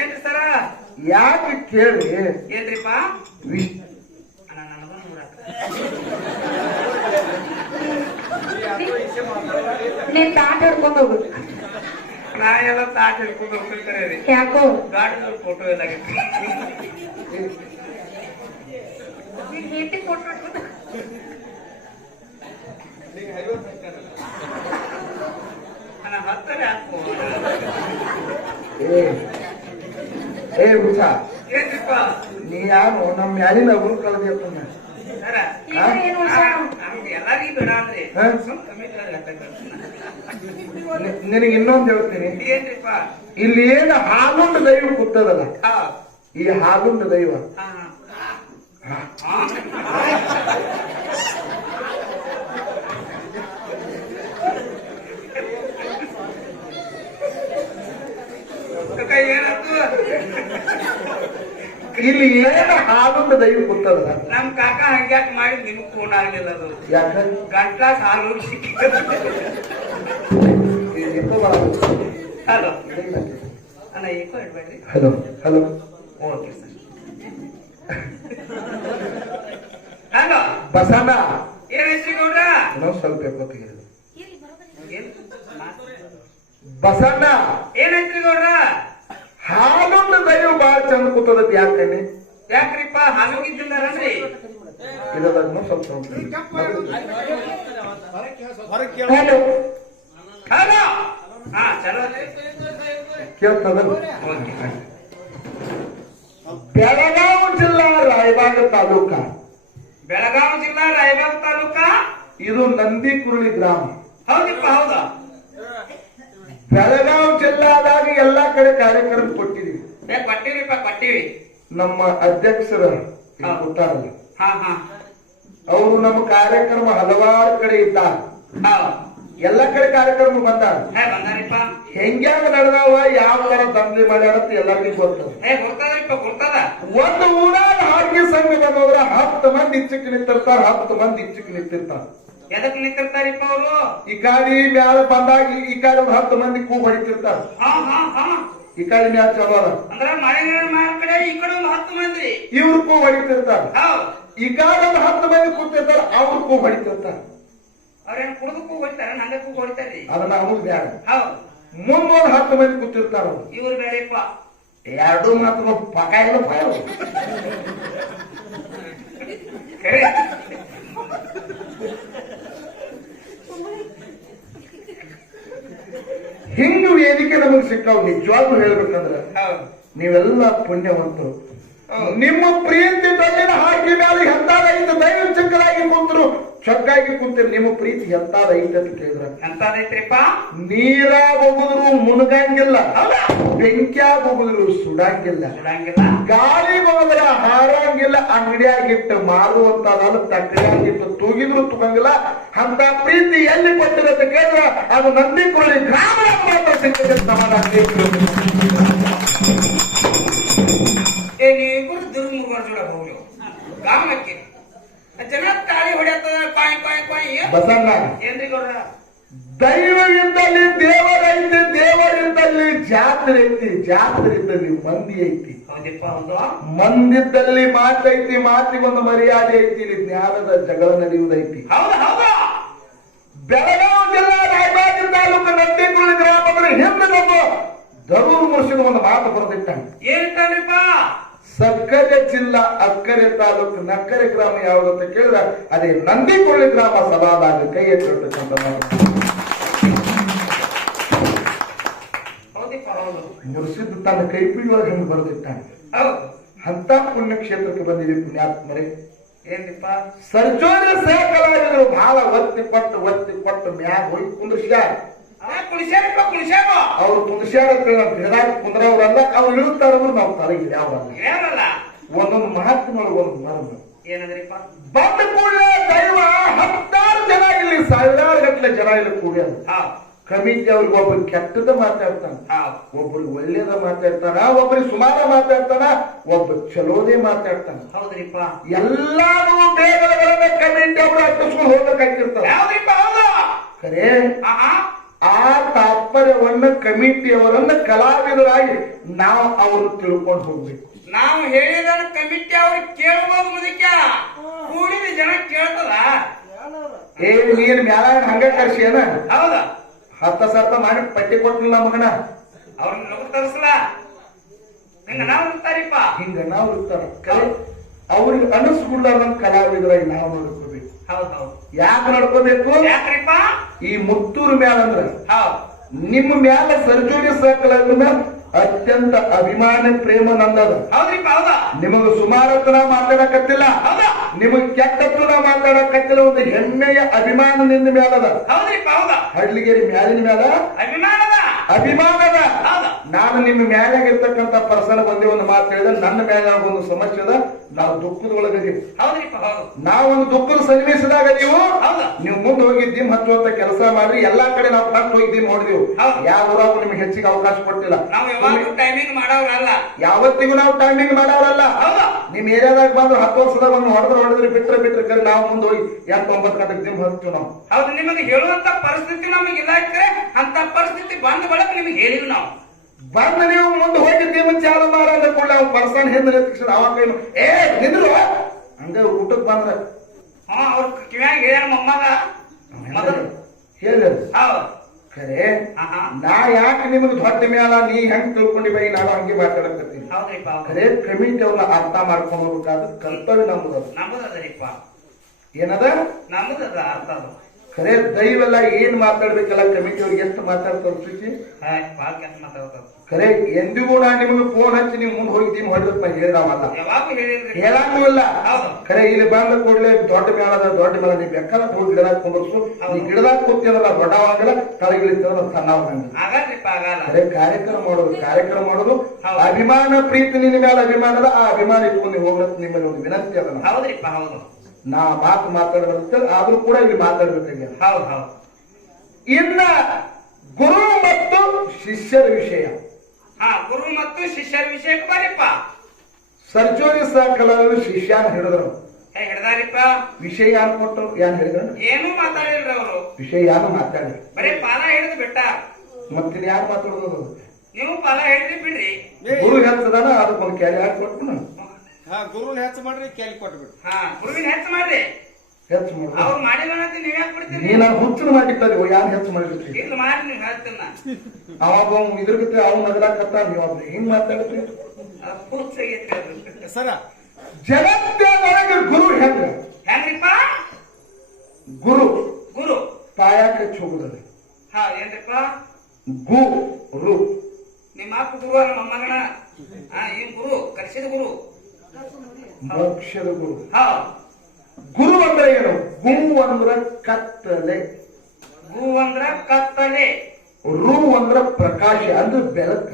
ಏನ್ರಿ ಸರ? ಯಾಕೆ ಕೇಳಿ ಏನ್ರಿಪ್ಪ? ನೀನ್ ತಾಟ ಹಿಡ್ಕೊಂಡು ಹೋಗು. ನಾ ಎಲ್ಲ ತಾಟ ಹಿಡ್ಕೊಂಡು ಹೋಗ್ತಿರ್ತಾರೆ ರೀ. ಯಾಕೋ ಗಾಡಿ ಫೋಟೋ ಎಲ್ಲ ಹತ್ತಾರೆ ಹಾಕೋ. ಏ ಹುಚ್ಚ, ಏನ್ರಿಪ್ಪ ನೀ ಯಾರು ನಮ್ಮ ಮ್ಯಾಲಿನ ಅಗುರು ಕಳೆದಿ ಸರ ಈಗ ಏನ್ ಮಾಡ್ಸೋಣ? ಎಲ್ಲಾರಿಗೂ ಬೇಡ ಅಂದ್ರೆ ಹಾ? ಸ್ವಲ್ಪ ಕಮ್ಮಿ ನಿನಗೆ ಇನ್ನೊಂದು ಹೇಳ್ತೀನಿ. ಏನ್ರಿಪ್ಪ ಇಲ್ಲಿ ಏನು ಹಾಲುಂಡ ದೈವ ಕೂತದಲ್ಲ, ಹಾ ಈ ಹಾಲುಂಡ ದೈವ ಹಾ ಹಾ, ಏನಾಯ್ತು ಇಲ್ಲಿ ಏನು ಹಾಲುಂಡ ದೈವ ಕೂತದಲ್ಲ, ನಮ್ ಕಾಕ ಹಂಗ್ಯಾಕ ಮಾಡಿ ನಿಮಗ್ ಫೋನ್ ಆಗ್ಲಿಲ್ಲ ಅದು ಯಾಕ ಗಂಟ್ಲಾಗ ಹಾಲು ಸಿಕ್ಕಿದೆ ಹಲೋ ಅಣ್ಣ ಏಕೋ ಇಡ್ಬೇಡ್ರಿ hello hello okay sir hello Basanna, ಏನ್ ಗೌಡ್ರ ಇನ್ನೊಂದು ಸ್ವಲ್ಪ ಯಾಕೋತಿಗೆ ಏನ್ ಬಸಣ್ಣ, ಏನೈತ್ರಿ ಗೌಡ್ರ ಹಾಲುಂಡ ದೈವ ಬಾಳ ಚಂದ ಕೂತದತ್ ಯಾಕಣ್ಣಿ? ಯಾಕ್ರಿಪ್ಪ ಹಾಲು ಇದ್ದಿಲ್ಲಾರನ್ರಿ ಇದಾಗ ಸ್ವಲ್ಪ ಸ್ವಲ್ಪ ಹಲೋ ಹಲೋ ಹಾ ಚಲೋ ಕೇಳ್ತದಲ್ಲ. ಓಕೆ ಬೆಳಗಾವಿ ಜಿಲ್ಲಾ ರಾಯಬಾಗ ತಾಲೂಕ, ಬೆಳಗಾವಿ ಜಿಲ್ಲಾ ರಾಯಬಾಗ ತಾಲೂಕ, ಇದು ನಂದಿಕುರುಳಿ ಗ್ರಾಮ. ಹೌದಿಪ್ಪ ಹೌದಾ ಬೆಳಗಾವಿ ಜಿಲ್ಲಾದಾಗ ಎಲ್ಲಾ ಕಡೆ ಕಾರ್ಯಕ್ರಮ ಕೊಟ್ಟಿದೀವಿ. ಕೊಟ್ಟಿವಿಪ್ಪ ಕೊಟ್ಟಿವಿ ನಮ್ಮ ಅಧ್ಯಕ್ಷರ ಕೊಟ್ಟಾರಲ್ಲ, ಹಾ ಹಾ ಅವರು ನಮ್ಮ ಕಾರ್ಯಕ್ರಮ ಹಲವಾರು ಕಡೆ ಇದ್ದಾರೆ. ಹೌದು ಎಲ್ಲಾ ಕಡೆ ಕಾರ್ಯಕ್ರಮ ಬಂದಾರ. ಬಂದಾರಿಪ್ಪ ಹೆಂಗ್ಯಾಂಗ ನಡೆದಾವ, ಯಾವ ತರ ದಂಧೆ ಮಾಡ್ಯಾರ ಅಂತ ಎಲ್ಲರಿಗೂ ಗೊತ್ತದ. ಗೊತ್ತದಪ್ಪ ಗೊತ್ತದ ಒಂದು ಊರಾಗ ಹಾಗೆ ಸಂಘ ಬಂದೋದ್ರ 10 ಮಂದಿ ಇಚ್ಚಕ್ಕೆ ನಿಂತಿರ್ತಾರ, 10 ಮಂದಿ ಇಚ್ಚಕ್ಕೆ ನಿಂತಿರ್ತಾರ. ಎದಕ್ ನಿಂತಿರ್ತಾರಿಪ್ಪ ಅವರು ಈ ಕಾಡಿ ಮ್ಯಾಲ ಬಂದಾಗ ಈ ಕಾಡಿ 10 ಮಂದಿ ಕೂಗ್ ಹೊಡಿತಿರ್ತಾರ. ಹಾ ಹಾ ಹಾ ಈ ಕಾಡಿ ಮ್ಯಾಲ ಚಲೋ ಅದ, ಅಂದ್ರ ಮಳೆಗಾಲ ಮಾರ ಕಡೆ ಈ ಕಡೆ ಒಂದು 10 ಮಂದಿ ಇವ್ರು ಕೂಗ್ ಹೊಡಿತಿರ್ತಾರ. ಹೌದು ಈ ಕಾಡಿ 10 ಮಂದಿ ಕೂತಿರ್ತಾರ, ಅವ್ರು ಕೂಗ್ ಹೊಡಿತಿರ್ತಾರ. ಅವ್ರೇನ್ ಕುಡ್ದು ಕೂಗ್ ಹೊಡಿತಾರ, ನಂಗೆ ಕೂಗ್ ಹೊಡಿತಾರ್ರಿ. ಅದನ್ನ ಅವ್ರು ಬ್ಯಾಡ. ಹೌದು ಮುಂದೊಂದು 10 ಮಂದಿ ಕೂತಿರ್ತಾರ. ಇವ್ರು ಬೇಡಪ್ಪ ಎರಡು ಮಾತ್ರ ಪಕ ಇಲ್ಲ ಪಾಯ ಕರೆ ಹಿಂಗ ವೇದಿಕೆ ನಮಗ್ ಸಿಕ್ಕಾವ್. ನಿಜವಾಗ್ಲೂ ಹೇಳ್ಬೇಕಂದ್ರ ಹೌದು ನೀವೆಲ್ಲ ಪುಣ್ಯವಂತರು. ನಿಮ್ಮ ಪ್ರೀತಿ ತಲ್ಲಿನ ಹಾಕಿ ಮೇಲೆ ಎಂತಾದೈತೆ ದೈವ ಚಕ್ಕಲಾಗಿ ಕುಂತರು, ಚೊಕ್ಕಾಗಿ ಕುಂತರು. ನಿಮ್ಮ ಪ್ರೀತಿ ಎಂತಾದೈತೆ ಅಂತ ಕೇಳಿದ್ರ ಎಂತಾದೈತ್ರಿಪ್ಪ, ನೀರಾಗ ಹೋಗುದ್ರು ಮುಣಗಂಗಿಲ್ಲ, ಬೆಂಕಿಯಾಗ ಹೋಗುದ್ರು ಸುಡಂಗಿಲ್ಲ, ಸುಡಂಗಿಲ್ಲ, ಗಾಳಿ ಹೋದ್ರ ಹಾರಂಗಿಲ್ಲ, ಅಂಗಡಿಯಾಗಿಟ್ಟು ಮಾರುವಂತದಲ್ಲ, ತಕ್ಕಡಿಯಾಗಿಟ್ಟು ತೂಗಿದ್ರು ತುಗಂಗಿಲ್ಲ. ಅಂತ ಪ್ರೀತಿ ಎಲ್ಲಿ ಕೊಟ್ಟಿರತ್ತೆ ಕೇಳಿದ್ರ ಅದು ನಂದಿಕುರುಳಿ ಗ್ರಾಮ ಸಿಕ್ಕಿದೆ. ಸಮಾಧಾನ ನೀವಿಬ್ಬರು ದುರ್ಮುಖರ ಜೋಡ ಹೋಗ್ಲಿ ಗ್ರಾಮಕ್ಕೆ ಜನ ತಾಳಿ ಹೊಡೆಯತ್ತದ ಕಾಯ್ ಕಾಯ್ ಕಾಯ್. ಬಸಣ್ಣ, ಏನ್ರಿ ಗೌಡ್ರ ದೈವ ಇದ್ದಲ್ಲಿ ದೇವರೈತಿ, ದೇವರಿದ್ದಲ್ಲಿ ಜಾತ್ರೆ ಐತಿ, ಜಾತ್ರೆ ಇದ್ದಲ್ಲಿ ಮಂದಿ ಐತಿ, ಹೌದಿಪ್ಪ ಹೌದು. ಮಂದಿದ್ದಲ್ಲಿ ಮಾತೈತಿ, ಮಾತಿಗೊಂದು ಮರ್ಯಾದೆ ಐತಿ. ಇಲ್ಲಿ ಜ್ಞಾನದ ಜಗಳ ನಡೆಯುವುದೈತಿ. ಹೌದು ಹೌದು ಬೆಳಗಾವಿ ಜಿಲ್ಲಾ ರಾಯಬಾಗ ತಾಲೂಕು ನಂದಿಕುರುಳಿ ಗ್ರಾಮದಲ್ಲಿ ಹಿಂದೆ ನಮ್ಮ ದರೂರು ಮುರ್ಷಿದ ಒಂದು ಮಾತು ಬರೆದಿಟ್ಟ. ಏನಿಟ್ಟಾನ್ರಿಪ್ಪ, ಸಕ್ಕರೆ ಜಿಲ್ಲಾ ಅಕ್ಕರೆ ತಾಲೂಕು ನಕ್ಕರೆ ಗ್ರಾಮ ಯಾವುದಂತ ಕೇಳಿದ್ರೆ ಅದೇ ನಂದಿಕುರುಳಿ ಗ್ರಾಮ. ಸದಾದಾಗ ಕೈ ಎತ್ತಿರ್ತಕ್ಕಂಥ ಹೌದಿಪ್ಪ ಹೌದು ಮುರ್ಷಿದ್ ತನ್ನ ಕೈ ಪೀಳಿಯೊಳಗೆ ಹಿಂದೆ ಬರೆದಿಟ್ಟಾನೆ. ಹೌದು. ಅಂತ ಪುಣ್ಯಕ್ಷೇತ್ರಕ್ಕೆ ಬಂದಿದ್ದೀವಿ ಪುಣ್ಯಾತ್ಮರೇ. ಏನ್ರಿಪ್ಪ ಸರ್ಜೋರಿ ಸಹಕಲಾಗಿದ್ರು ಬಹಳ ಒತ್ತಿ ಕೊಟ್ಟು ಮ್ಯಾಗ ಹೋಗಿ ಕುಂದ್ರಸ್ಯಾರ. ಕುಣಿಸ್ಯಾರಿಪ್ಪ ಕುಣಿಸ್ಯಾರ. ಅವ್ರು ಕುಂದ್ರಸ್ಯಾರ ಗಿಡದಾಗ ಕುಂದ್ರವ್ರಲ್ಲ, ಅವ್ರು ಇಳುತ್ತಾರವ್ರು ನಾವು ತಲೆಗೆ ಯಾವಲ್ಲ. ಏನಲ್ಲ ಒಂದೊಂದು ಮಹಾತ್ಮೊಳಗೆ ಒಂದು ಮರಮ ಏನಂದ್ರಿಪ್ಪ, ಬಂದ ಕೂಡಲೇ ದೈವ 10 ಜನ ಇಲ್ಲಿ 1000 ಗಟ್ಟಲೆ ಜನ ಇಲ್ಲಿ ಕೂಡ್ಯಾರ. ಹೌದು ಕಮಿಟಿ ಅವ್ರಿಗೆ ಒಬ್ರು ಕೆಟ್ಟದ ಮಾತಾಡ್ತಾನ, ಹೌದು ಒಬ್ರಿಗೆ ಒಳ್ಳೇದ ಮಾತಾಡ್ತಾನ, ಒಬ್ರಿಗೆ ಸುಮಾರ ಮಾತಾಡ್ತಾನ, ಒಬ್ಬ ಚಲೋದೇ ಮಾತಾಡ್ತಾನ. ಹೌದ್ರಿಪ್ಪ ಎಲ್ಲಾರು ಬೇಗಗಳನ್ನ ಕಮಿಟಿ ಅವರು ಅಟ್ಟಿಸ್ಕೊಂಡು ಹೋಗ್ಬೇಕಾಗಿರ್ತಾರ. ಯಾವ್ದ್ರಿಪ್ಪ ಹೌದು ಖರೇ ಆಹಾ ಆ ತಾತ್ಪರ್ಯವನ್ನ ಕಮಿಟಿಯವರನ್ನ ಕಲಾವಿದರಾಗಿ ನಾವು ಅವರು ತಿಳ್ಕೊಂಡು ಹೋಗ್ಬೇಕು. ನಾವು ಹೇಳಿದ ಕಮಿಟಿ ಅವ್ರು ಕೇಳ್ಬೋದು, ಮುದಕ್ಯ ಕೂಡಿದ ಜನ ಕೇಳ್ತದ. ಏ ನೀನ್ ಮ್ಯಾಲ ಹಂಗ ಕರ್ಸಿ ಏನ ಹೌದ 10 ಸರ್ತ ಮಾಡಿ ಪಟ್ಟಿ ಕೊಟ್ಟಿಲ್ಲ ಮಗನ, ಅವ್ರನ್ನ ನಗು ತರಿಸಲ ಹಿಂಗ ನಾವು ಇರ್ತಾರಿಪ್ಪ. ಹಿಂಗ ನಾವು ಇರ್ತಾರ. ಅವ್ರಿಗೆ ಅನಿಸ್ಕೊಳ್ಳಾರ್ದಂಗ ಕಲಾವಿದರಾಗಿ ನಾವು ನೋಡ್ಕೋಬೇಕು. ಹೌದ್ ಹೌದು. ಯಾಕೆ ನಡ್ಕೋಬೇಕು? ಯಾಕ್ರಿಪ್ಪ? ಈ ಮುತ್ತೂರು ಮ್ಯಾಲ ಅಂದ್ರ ಹೌದ್ ನಿಮ್ಮ ಮ್ಯಾಲ ಸರ್ಜೋಡಿ ಸಹಕಲಾವಿದ ಅತ್ಯಂತ ಅಭಿಮಾನಿ ಪ್ರೇಮ ನಂದದ. ಹೌದ್ರಿಪ್ಪ ಹೌದಾ ನಿಮಗ ಸುಮಾರತ್ತು ನಾ ಮಾತಾಡಕತ್ತಿಲ್ಲ, ಹೌದಾ ನಿಮಗ್ ಕೆಟ್ಟದ್ದು ನಾ ಮಾತಾಡಕತ್ತಿಲ್ಲ. ಒಂದು ಹೆಮ್ಮೆಯ ಅಭಿಮಾನ ನಿನ್ನ ಮ್ಯಾಲದ. ಹೌದ್ರಿಪ್ಪ ಹೌದಾ ಹಳ್ಳಿಗೇರಿ ಮ್ಯಾಲಿನ ಮ್ಯಾಲ ಅಭಿಮಾನದ ಅಭಿಮಾನದ. ಹೌದಾ ನಾನು ನಿಮ್ಮ ಮ್ಯಾಲಾಗಿರ್ತಕ್ಕಂಥ ಪರ್ಸನ್ ಬಂದಿ ಒಂದು ಮಾತು ಹೇಳಿದ್ರೆ, ನನ್ನ ಮ್ಯಾಲ ಒಂದು ಸಮಸ್ಯೆ ಅದ. ನಾವು ದುಃಖದ ಒಳಗದೀವಿ. ಹೌದ್ರಿಪ್ಪ ಹೌದು ನಾವೊಂದು ದುಃಖದ ಸನ್ನಿವೇಶದಾಗ ಹೌದಾ ನೀವು ಮುಂದೆ ಹೋಗಿ ದಿಮ್ ಹಚ್ಚುವಂತ ಕೆಲಸ ಮಾಡ್ರಿ. ಎಲ್ಲಾ ಕಡೆ ನಾವು ಫಸ್ಟ್ ಹೋಗಿ ದಿಮ್ ಹೊಡೆದಿವು. ಹೌದು. ಯಾವ ಊರಾಗೂ ನಿಮ್ಗೆ ಹೆಚ್ಚಿಗೆ ಅವಕಾಶ ಕೊಟ್ಟಿಲ್ಲ. ನಾವು ಯಾವಾಗೂ ಟೈಮಿಂಗ್ ಮಾಡೋರಲ್ಲ, ಯಾವತ್ತಿಗೂ ನಾವು ಟೈಮಿಂಗ್ ಮಾಡೋರಲ್ಲ. ಹೌದಾ ನಿಮ್ ಏರಿಯಾದಾಗ ಬಂದು 10 ವರ್ಷದಾಗ ಒಂದು ಹೊಡೆದ್ರಿ ಬಿಟ್ರೆ ಕರೆ ನಾವು ಮುಂದೆ ಹೋಗಿ 8-9 ಗಂಟೆಗೆ ದಿಮ್ ಹಚ್ತೀವಿ ನಾವು. ಹೌದು ನಿಮಗೆ ಹೇಳುವಂತ ಪರಿಸ್ಥಿತಿ ನಮಗಿಲ್ಲ ಇದ್ರೆ ಅಂತ ಪರಿಸ್ಥಿತಿ ಬಂದ ಬಳಕ ನಿಮಗೆ ಹೇಳಿವಿ ನಾವು. ಬಂದ ನೀವು ಮುಂದೆ ಹೋಗಿ ದಿಮ್ ಚಾಲು ಮಾಡಲ್ಲ ಕೂಡ ಅವ್ನು ಪರ್ಸನ್ ಹಿಂದೆ ಅವಾಗ ಏ ನಿಂದ್ರು ಹಂಗ ಊಟಕ್ಕೆ ಬಂದ್ರ ಹಾ ಅವ್ರ ಕಿವ್ಯಾಗ ಹೇಳ್ಯಾರ ಮೊಮ್ಮಗ ಮೊದಲು ಹೇಳ ಹೌದು ಖರೆ. ನಾ ಯಾಕೆ ನಿಮ್ಗೆ ದೊಡ್ಡ ಮ್ಯಾಲ ನೀ ಹೆಂಗ್ ತಿಳ್ಕೊಂಡಿ ಬೈ, ನಾನು ಹಂಗೆ ಮಾತಾಡಕತ್ತೀನಿ. ಹೌದ್ರಿಪ್ಪ ಖರೆ ಕಮಿಟಿ ಅವ್ರನ್ನ ಅರ್ಥ ಮಾಡ್ಕೊಂಡು ಹೋಗ್ಬೇಕಾದ ಕರ್ತವ್ಯ ನಮ್ದು. ನಮ್ಮದರಿಪ್ಪ ಏನದ ನಮ್ಮದದ ಅರ್ಥ ಅದು. ಖರೆ ದೈವೆಲ್ಲ ಏನ್ ಮಾತಾಡ್ಬೇಕಲ್ಲ ಕಮಿಟಿ ಅವ್ರಿಗೆ ಎಷ್ಟು ಮಾತಾಡ್ತಾರ ಸುಚಿ. ಬಾಳ ಕೆಲಸ ಮಾತಾಡ್ತಾರ. ಖರೆ ಎಂದಿಗೂ ನಾ ನಿಮಗೆ ಫೋನ್ ಹಚ್ಚಿ ನೀವು ಮುಂದೆ ಹೋಗಿ ದಿಮ್ ಹೊಡೆದಪ್ಪ ಹೇಳಿದಾವಲ್ಲ, ಯಾವಾಗೂ ಹೇಳಿದ್ರಿ ಹೇಳಂಗೂ ಇಲ್ಲ. ಹೌದು ಖರೆ ಇಲ್ಲಿ ಬಂದ ಕೂಡಲೇ ದೊಡ್ಡ ಮೇಳದ ದೊಡ್ಡ ಮೇಳ ನೀವು ಬೇಕಾದ ಹೋಗಿ ಗಿಡದಾಗ ಕುಂದರ್ಸು. ನೀ ಗಿಡದಾಗ ಕೂತಿಯಲ್ಲ ದೊಡ್ಡವಾಗಲ್ಲ, ತಳಗಿಳಿತಲ್ಲ ಸಣ್ಣವಾಗಂಗ. ಆಗಲ್ರಿಪ್ಪ ಆಗಲ್ಲ. ಖರೆ ಕಾರ್ಯಕ್ರಮ ಮಾಡೋದು ಅಭಿಮಾನ ಪ್ರೀತಿ ನಿನ್ನ ಮೇಲೆ ಅಭಿಮಾನದ. ಆ ಅಭಿಮಾನ ಇಟ್ಕೊಂಡು ಹೋಗ್ಲತ್ತ ನಿಮ್ಮಲ್ಲಿ ಒಂದು ವಿನಂತಿ ಅದ. ಹೌದ್ರಿಪ್ಪ ಹೌದು ನಾ ಮಾತಾಡಬರುತ್ತೆ ಆದ್ರೂ ಕೂಡ ಇಲ್ಲಿ ಮಾತಾಡ್ಬೇಕಾಗ್ಯ. ಹೌದು ಹೌದು ಇನ್ನ ಗುರು ಮತ್ತು ಶಿಷ್ಯರ ವಿಷಯ. ಗುರು ಮತ್ತು ಶಿಷ್ಯರ ವಿಷಯಕ್ಕೆ ಬರೀಪ್ಪ. ಸರ್ಜೋರಿ ಸಹಕಲರು ಶಿಷ್ಯಾನ ಹಿಡಿದ್ರು. ಹಿಡ್ದಾರಿಪ್ಪ. ವಿಷಯ ಯಾರು ಕೊಟ್ಟರು, ಯಾರು ಹೇಳಿದ್ರು? ಏನು ಮಾತಾಡಿಲ್ರಿ ಅವರು. ವಿಷಯ ಯಾರು ಮಾತಾಡಿ ಬರೀ ಪಾಲ ಹಿಡಿದು ಬಿಟ್ಟ. ಮತ್ತೆ ಯಾರು ಮಾತಾಡೋದು? ನೀವು ಪಾಲ ಹಿಡ್ರಿ ಬಿಡ್ರಿ. ಗುರು ಹೆಚ್ಚದಾನ ಅದಕ್ಕೊಂದು ಕ್ಯಾರಿ ಹಾಕಿ ಕೊಟ್ಟು ನಾನು ಗುರುನ ಹೆಚ್ಚು ಮಾಡ್ರಿ, ಕೇಳಿ ಕೊಟ್ಬಿಡ್ರಿ. ಗುರುವಿನ ಹೆಚ್ಚು ಮಾಡ್ರಿ. ಹೆಚ್ಚು ಮಾಡ ಅವ್ರು ಮಾಡಿಲ್ಲ ಅಂತ ನೀವ್ ಯಾಕೆ ಬಿಡ್ತೀರಿ? ನೀ ನಾನು ಹುಚ್ಚು ಮಾಡಿಟ್ಟಲ್ಲಿ ಯಾರು ಹೆಚ್ಚು ಮಾಡಿರ್ತೀವಿ. ಇಲ್ಲ ಮಾಡಿ ನೀವು ಹೇಳ್ತೀನ. ಅವಾಗ ಇದ್ರಗತ್ತೆ ಅವ್ನು ನಗಲಾಕತ್ತ, ನೀವು ಅವ್ನ ಹಿಂಗ್ ಮಾತಾಡ್ತೀವಿ. ಹೆಂಗ್ರಿಪ್ಪ? ಸರ ಜಗತ್ತೊಳಗೆ ಗುರು ಹೆಂಗ? ಗುರು ಗುರು ಪಾಯಕ ಹೋಗುದಲ್ಲಿ ಏನ್ರಿಪ್ಪ? ಗುರು ನಿಮ್ಮ ಅಪ್ಪ ಗುರು ಅಲ್ಲ ಮೊಮ್ಮಗನ. ಏನ್ ಗುರು? ಕಲಿಸಿದ ಗುರು, ಮೋಕ್ಷದ ಗುರು. ಹಾ ಗುರು ಅಂದ್ರೆ ಏನು? ಗು ಅಂದ್ರ ಕತ್ತಲೆ, ಗು ಅಂದ್ರ ಕತ್ತಲೆ, ರು ಅಂದ್ರ ಪ್ರಕಾಶ ಅಂದ್ರೆ ಬೆಳಕ.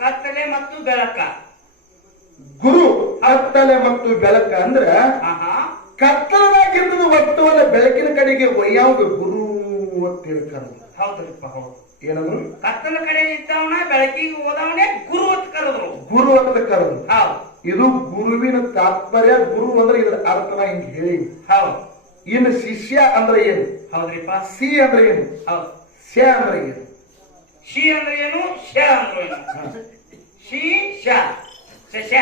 ಕತ್ತಲೆ ಮತ್ತು ಬೆಳಕ. ಗುರು ಕತ್ತಲೆ ಮತ್ತು ಬೆಳಕ ಅಂದ್ರ ಕತ್ತಲದಾಗಿರ್ತದ ವಸ್ತುವನ್ನ ಬೆಳಕಿನ ಕಡೆಗೆ ಒಯ್ಯಾವ ಗುರು ಅಂತ ಹೇಳ್ತಾರೆ. ಹೌದ್ರಿಪ್ಪ ಹೌದು. ಏನಂದ್ರು? ಕತ್ತಲ ಕಡೆ ಇದ್ದವನ ಬೆಳಕಿಗೆ ಹೋದವನೇ ಗುರು ಅಂತ ಕರೆದ್ರು. ಗುರು ಅಂತ ಕರೆದ್ರು. ಹೌದು. ಇದು ಗುರುವಿನ ತಾತ್ಪರ್ಯ. ಗುರು ಅಂದ್ರೆ ಇದ್ರ ಅರ್ಥನ ಹಿಂಗ್ ಹೇಳಿ. ಹೌದು. ಇನ್ನು ಶಿಷ್ಯ ಅಂದ್ರೆ ಏನು? ಹೌದ್ರಿಪ್ಪ. ಸಿ ಅಂದ್ರೆ ಏನು? ಹೌದು. ಶ ಅಂದ್ರೆ ಏನು? ಶಿ ಅಂದ್ರೆ ಏನು? ಶ ಅಂದ್ರೆ ಏನು? ಶಿ ಶ ಶಶ.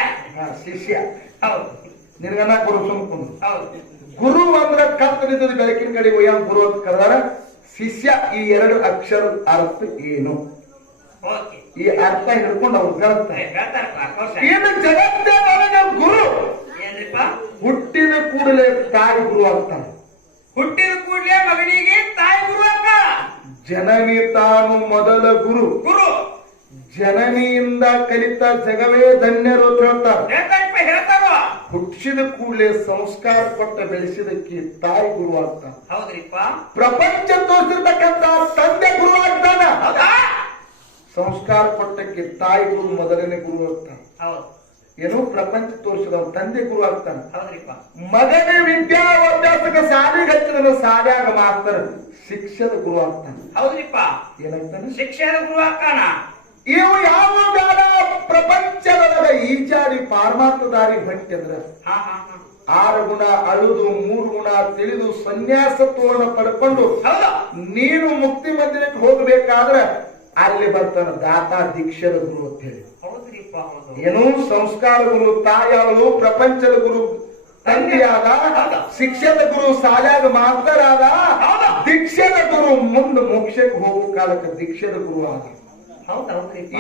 ಶಿಷ್ಯ. ಹೌದು. ನಿನಗನ್ನ ಗುರು ಸುಮ್ಕೊಂಡು. ಹೌದು. ಗುರು ಅಂದ್ರೆ ಕತ್ತಲಿದ್ದದ ಬೆಳಕಿನ ಕಡೆ ಒಯ್ಯ ಗುರು ಅಂತ ಕರೆದಾರ. ಶಿಷ್ಯ ಈ ಎರಡು ಅಕ್ಷರ ಅರ್ಥ ಏನು? ಓಕೆ. ಈ ಅರ್ಥ ಹಿಡ್ಕೊಂಡು ಅವ್ರು ಹೇಳ್ತಾರೆ. ಹೇಳ್ತಾರಪ್ಪ. ಏನು ಜಗತ್ತೇ ನನಗೆ ಗುರು. ಏನ್ರಿಪ್ಪ? ಹುಟ್ಟಿದ ಕೂಡಲೇ ತಾಯಿ ಗುರು ಆಗ್ತಾನೆ. ಹುಟ್ಟಿದ ಕೂಡಲೇ ಮಗನಿಗೆ ತಾಯಿ ಗುರು ಅಕ್ಕ. ಜನನಿ ತಾನು ಮೊದಲ ಗುರು. ಗುರು ಜನನಿಯಿಂದ ಕಲಿತ ಜಗವೇ ಧನ್ಯರು ಅಂತ ಹೇಳ್ತಾರೆ. ಹೇಳ್ತಾರಪ್ಪ, ಹೇಳ್ತಾರೋ. ಹುಟ್ಟಿದ ಕೂಡಲೇ ಸಂಸ್ಕಾರ ಕೊಟ್ಟ ಬೆಳೆಸಿದಕ್ಕೆ ತಾಯಿ ಗುರು ಆಗ್ತಾನೆ. ಹೌದ್ರಿಪ್ಪ. ಪ್ರಪಂಚ ತೋರಿಸಿರ್ತಕ್ಕಂತ ತಂದೆ ಗುರು ಆಗ್ತಾನ. ಹೌದಾ? ಸಂಸ್ಕಾರ ಕೊಟ್ಟಕ್ಕೆ ತಾಯಿ ಗುರು ಮೊದಲನೇ ಗುರು ಆಗ್ತಾನೆ. ಹೌದು. ಏನೋ ಪ್ರಪಂಚ ತೋರಿಸಿದ ತಂದೆ ಗುರು ಆಗ್ತಾನೆ. ಹೌದ್ರಿಪ್ಪ. ಮಗನ ವಿದ್ಯಾಭ್ಯಾಸಕ್ಕೆ ಸಾಲಿಗೆ ಹಚ್ಚಿದ ಸಾಲ್ಯಾಗ ಮಾಸ್ತರ ಶಿಕ್ಷದ ಗುರು ಆಗ್ತಾನೆ. ಹೌದ್ರಿಪ್ಪ. ಏನಾಗ್ತಾನೆ? ಶಿಕ್ಷಣ ಗುರು ಅಕ್ಕನ. ಇವು ಯಾವ ಬೇಡ ಪ್ರಪಂಚದೊಳಗ ಈಚಾರಿ ಪಾರಮಾರ್ಥ ದಾರಿ ಹೊಂಟಿದ್ರ 6 ಗುಣ ಅಳುದು 3 ಗುಣ ತಿಳಿದು ಸನ್ಯಾಸತ್ವವನ್ನು ಪಡ್ಕೊಂಡು ಹೌದು ನೀನು ಮುಕ್ತಿ ಮಂದಿರಕ್ಕೆ ಹೋಗಬೇಕಾದ್ರೆ ಅಲ್ಲಿ ಬರ್ತಾನ ದಾತಾ ದೀಕ್ಷದ ಗುರು ಅಂತ ಹೇಳಿ. ಹೌದ್ರಿಪ್ಪ. ಹೌದು. ಏನು ಸಂಸ್ಕಾರ ಗುರು ತಾಯಾವಳು, ಪ್ರಪಂಚದ ಗುರು ತಂದೆಯಾದ, ಶಿಕ್ಷದ ಗುರು ಸಾಲ್ಯಾಗ ಮಾಸ್ತರಾದ, ದೀಕ್ಷದ ಗುರು ಮುಂದೆ ಮೋಕ್ಷಕ್ಕೆ ಹೋಗೋ ಕಾಲಕ್ಕೆ ದೀಕ್ಷದ ಗುರು ಆದ.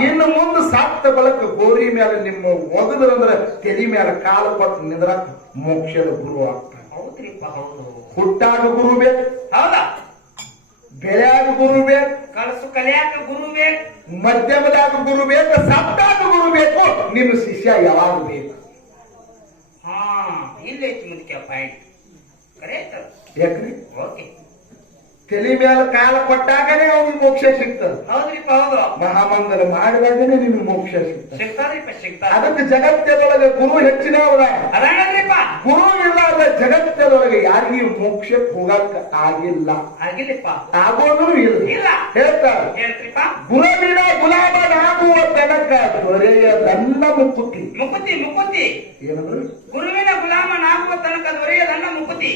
ಇನ್ನು ಮುಂದೆ ಸಾಕ್ತ ಬಳಕ ಗೋರಿ ಮೇಲೆ ನಿಮ್ಮ ಒಗದ್ರಂದ್ರ ತೆಲಿ ಮೇಲೆ ಕಾಲ ಕೊಟ್ಟು ನಿಂದ್ರಾಕ ಮೋಕ್ಷದ ಗುರು ಆಗ್ತಾನೆ. ಹೌದ್ರಿಪ್ಪ. ಹೌದು. ಹುಟ್ಟಾಗ ಗುರು ಬೇಕು, ಹೌದಾ? ಬೆಳೆಯಾಗ ಗುರು ಬೇಕು, ಕಲಸು ಕಲಿಯಾಕ ಗುರು ಬೇಕು, ಮಧ್ಯಮದಾಗ ಗುರು ಬೇಕು, ಸಪ್ತಾದ ಗುರು ಬೇಕು, ನಿಮ್ಮ ಶಿಷ್ಯ ಯಾವಾಗ ಬೇಕು? ಹಾ ಇಲ್ಲೈತಿ ಮುದ್ಕೆ ಪಾಯಿಂಟ್ ಕರೆಕ್ಟ್. ಯಾಕ್ರಿ? ಓಕೆ. ತಲೆ ಮೇಲೆ ಕಾಲ ಕೊಟ್ಟಾಗನೇ ಅವ್ನಿಗೆ ಮೋಕ್ಷ ಸಿಗ್ತದ. ಹೌದ್ರಿಪ್ಪ ಹೌದು. ಮಹಾಮಂಗಲ ಮಾಡಿದಾಗನೇ ನಿಮ್ಗೆ ಮೋಕ್ಷ ಸಿಗ್ತದೆ. ಸಿಗ್ತಾದ್ರಿಪ್ಪ ಸಿಗ್ತಾರ. ಅದಕ್ಕೆ ಜಗತ್ತದೊಳಗೆ ಗುರು ಹೆಚ್ಚಿನವರ. ಅದಾಣದ್ರಿಪ್ಪ. ಗುರು ಇಲ್ಲಾರ್ದ ಜಗತ್ತದೊಳಗೆ ಯಾರಿಗೂ ಮೋಕ್ಷಕ್ಕೆ ಹೋಗಕ್ಕ ಆಗಿಲ್ಲ, ಆಗಿಲ್ಲಪ್ಪ, ಆಗೋದು ಇಲ್ಲ. ಇಲ್ಲ. ಹೇಳ್ತಾರೆ ಹೇಳ್ತ್ರಿಪ್ಪ. ಗುರುವಿನ ಗುಲಾಮನಾಗುವ ತನಕ ದೊರೆಯದನ್ನ ಮುಕ್ಕುತಿ. ಮುಕುತಿ ಮುಕುತಿ. ಏನಂದ್ರೆ ಗುರುವಿನ ಗುಲಾಮನಾಗುವ ತನಕ ದೊರೆಯದನ್ನ ಮುಕುತಿ.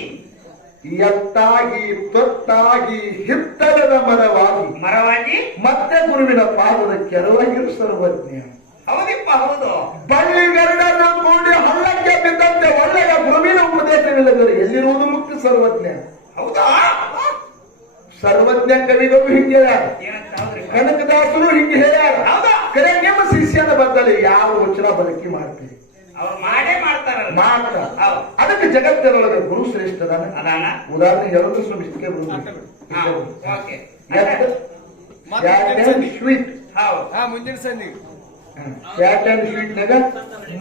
ಎತ್ತಾಗಿ ತೊತ್ತಾಗಿ ಹಿತ್ತಲದ ಮರವಾಗಿ ಮರವಾಗಿ ಮತ್ತೆ ಗುರುವಿನ ಪಾದದ ಕೆರವಾಗಿರು ಸರ್ವಜ್ಞ. ಹೌದಿಪ್ಪ ಹೌದು. ಬಳ್ಳಿಗರಡನ್ನು ಕೂಡಿ ಹಳ್ಳಕ್ಕೆ ಬಿದ್ದಂತೆ ಒಳ್ಳೆಯ ಗುರುವಿನ ಉಪದೇಶವಿಲ್ಲದರೆ ಎಲ್ಲಿರುವುದು ಮುಕ್ತಿ ಸರ್ವಜ್ಞ. ಹೌದಾ? ಸರ್ವಜ್ಞ ಕವಿಗಳು ಹಿಂಗೆ ಹೇಳ್ಯಾರ, ಏನಂತ? ಹೌದ್ರಿ. ಕನಕದಾಸರು ಹಿಂಗೆ ಹೇಳ್ಯಾರ. ಹೌದಾ? ಕರೆ ನಿಮ್ಮ ಶಿಷ್ಯನ ಬದಲು ಯಾವ ವಚನ ಬಳಕೆ ಮಾಡ್ತೀರಿ? ಅವ್ರು ಮಾಡೇ ಮಾಡ್ತಾರಲ್ಲ ಮಾತ್ರ. ಹೌದು. ಅದಕ್ಕೆ ಜಗತ್ತಿನೊಳಗೆ ಗುರು ಶ್ರೇಷ್ಠದಾನ. ಅದಾನ. ಉದಾಹರಣೆ ಹೇಳೋದು ಸುಮಿಷ್ಟಿಗೆ ಹಾ, ಓಕೆ. ಸ್ವೀಟ್. ಹೌದು. ಹಾ ಮುಂದಿನ ಸಂಧಿ ಕ್ಯಾಟ್ ಅಂಡ್ ಸ್ವೀಟ್ ನಾಗ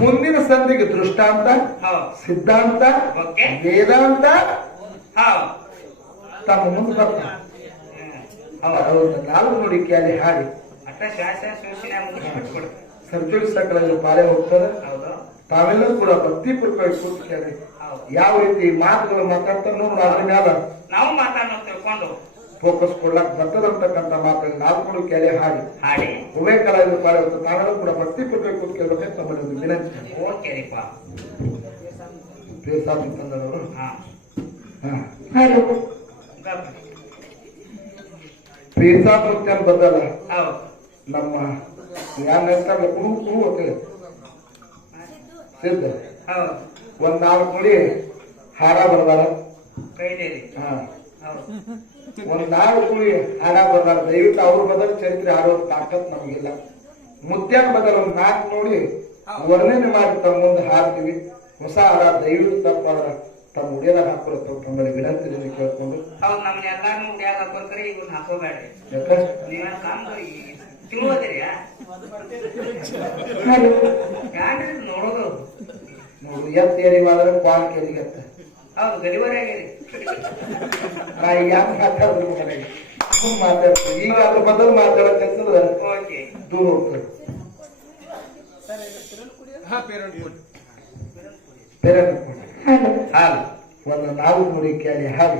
ಮುಂದಿನ ಸಂಧಿಗೆ ದೃಷ್ಟಾಂತ, ಹೌದು. ಸಿದ್ಧಾಂತ, ಓಕೆ. ವೇದಾಂತ ಹೌದು. ತಮ್ಮ ಮುಂದೆ ಬರ್ತಾರೆ. ನಾಲ್ಕು ನೋಡಿ ಕ್ಯಾಲಿ ಹಾಡಿ ಅಟ್ಟ ಶಾಸ ಸೂಚನೆ ಮುಗಿಸ್ಬಿಟ್ಕೊಡು. ಸರ್ಜೋಡಿ ಸಕಲಲ್ಲಿ ಪಾಲೆ ಹೋಗ್ತಾರೆ. ಹೌದು. ತಾವೆಲ್ಲರೂ ಕೂಡ ಭಕ್ತಿಪೂರ್ವಕವಾಗಿ ಕೂತು ಕೇಳಿ ಹೌದು. ಯಾವ ರೀತಿ ಮಾತುಗಳು ಮಾತಾಡ್ತಾರೆ ನೋಡಿ, ಅದ್ರ ಮ್ಯಾಲ ನಾವು ಮಾತಾಡೋ ತಿಳ್ಕೊಂಡು ಫೋಕಸ್ ಕೊಡ್ಲಾಕ್ ಬರ್ತದಂತಕ್ಕಂಥ ಮಾತಲ್ಲಿ ನಾಲ್ಕು ಕೇಳಿ ಹಾಡಿ ಹಾಡಿ ಉಭಯ ಕಲಾವಿದರು ಪಾಲೆ ಹೋಗ್ತಾರೆ. ತಾವೆಲ್ಲರೂ ಕೂಡ ಭಕ್ತಿಪೂರ್ವಕವಾಗಿ ಕೂತು ಕೇಳ್ಬೇಕಂತ ನಮ್ಮಲ್ಲಿ ಒಂದು ವಿನಂತಿ. ಓಕೆ ರೀಪ. ತಂದವರು ಹಾ ಗಪ್. ಪೀರ್ಸಾಬ್ ಮುತ್ಯನ್ ಬದಲ ಹೌದು. ನಮ್ಮ ಯಾನ್ ಹೇಳ್ತಾರಲ್ಲ ಕುರು ಕುರು ಅಂತ ಸಿದ್ಧ ಹೌದು. ಒಂದ್ 4 ಮುಡಿ ಹಾರ ಬರ್ದಾರ. ಕೈಲೇರಿ. ಹಾ, ಹೌದು. ಒಂದ್ 4 ಮುಡಿ ಹಾರ ಬರ್ದಾರ. ದಯವಿಟ್ಟು ಅವ್ರ ಬದಲ ಚರಿತ್ರೆ ಹಾಡೋ ತಾಕತ್ ನಮಗಿಲ್ಲ. ಮುತ್ಯಾನ್ ಬದಲ ಒಂದ್ 4 ನೋಡಿ ವರ್ಣನೆ ಮಾಡಿ ತಮ್ಮ ಮುಂದೆ ಹಾರ್ತೀವಿ. ಹೊಸ ಹಾರ ದಯವಿಟ್ಟು ತಪ್ಪಾದ್ರ ತಮ್ಮ ಉಡಿಯದಾಗ ಹಾಕೊಳ್ತಾವ ತಮ್ಮಲ್ಲಿ ವಿನಂತಿ ಕೇಳ್ಕೊಂಡು. ಹೌದು. ನಮ್ಮನ್ನ ಎಲ್ಲಾರು ಉಡ್ಯಾಗ ಹಾಕೋರ್ಕರಿ ಇವನ್ನ ಹಾಕೋಬೇಡ್ರಿ. ಯಾಕೆ ನೀವೇನ್ ಕಾಮ್ ತಿಳುವದಿರಿ? ಯಾನ್ರಿ ನೋಡೋದು? ನೋಡು, ಎತ್ತ ಏರಿವಾದ್ರೆ ಪಾಲ್ ಕೆರಿಗತ್ತ. ಹೌದು. ಗಡಿವರೆಯಾಗಿರಿ. ನಾ ಯಾಕೆ ಮಾತಾಡಿದ್ರು ಮನೆಗೆ ಮಾತಾಡ್ತೀವಿ. ಈಗ ಅದ್ರ ಬದಲು ಮಾತಾಡಕ್ಕಂತಂದ್ರೆ ಓಕೆ. ದೂರ ಹೋಗ್ತದೆ. ಹಾ ಪೇರೆಂಟ್ ಕೊಡಿ ಬೇರೆ ಹಾಲು. ಒಂದು 4 ಮುಡಿ ಕೇಳಿ ಹಾಗೆ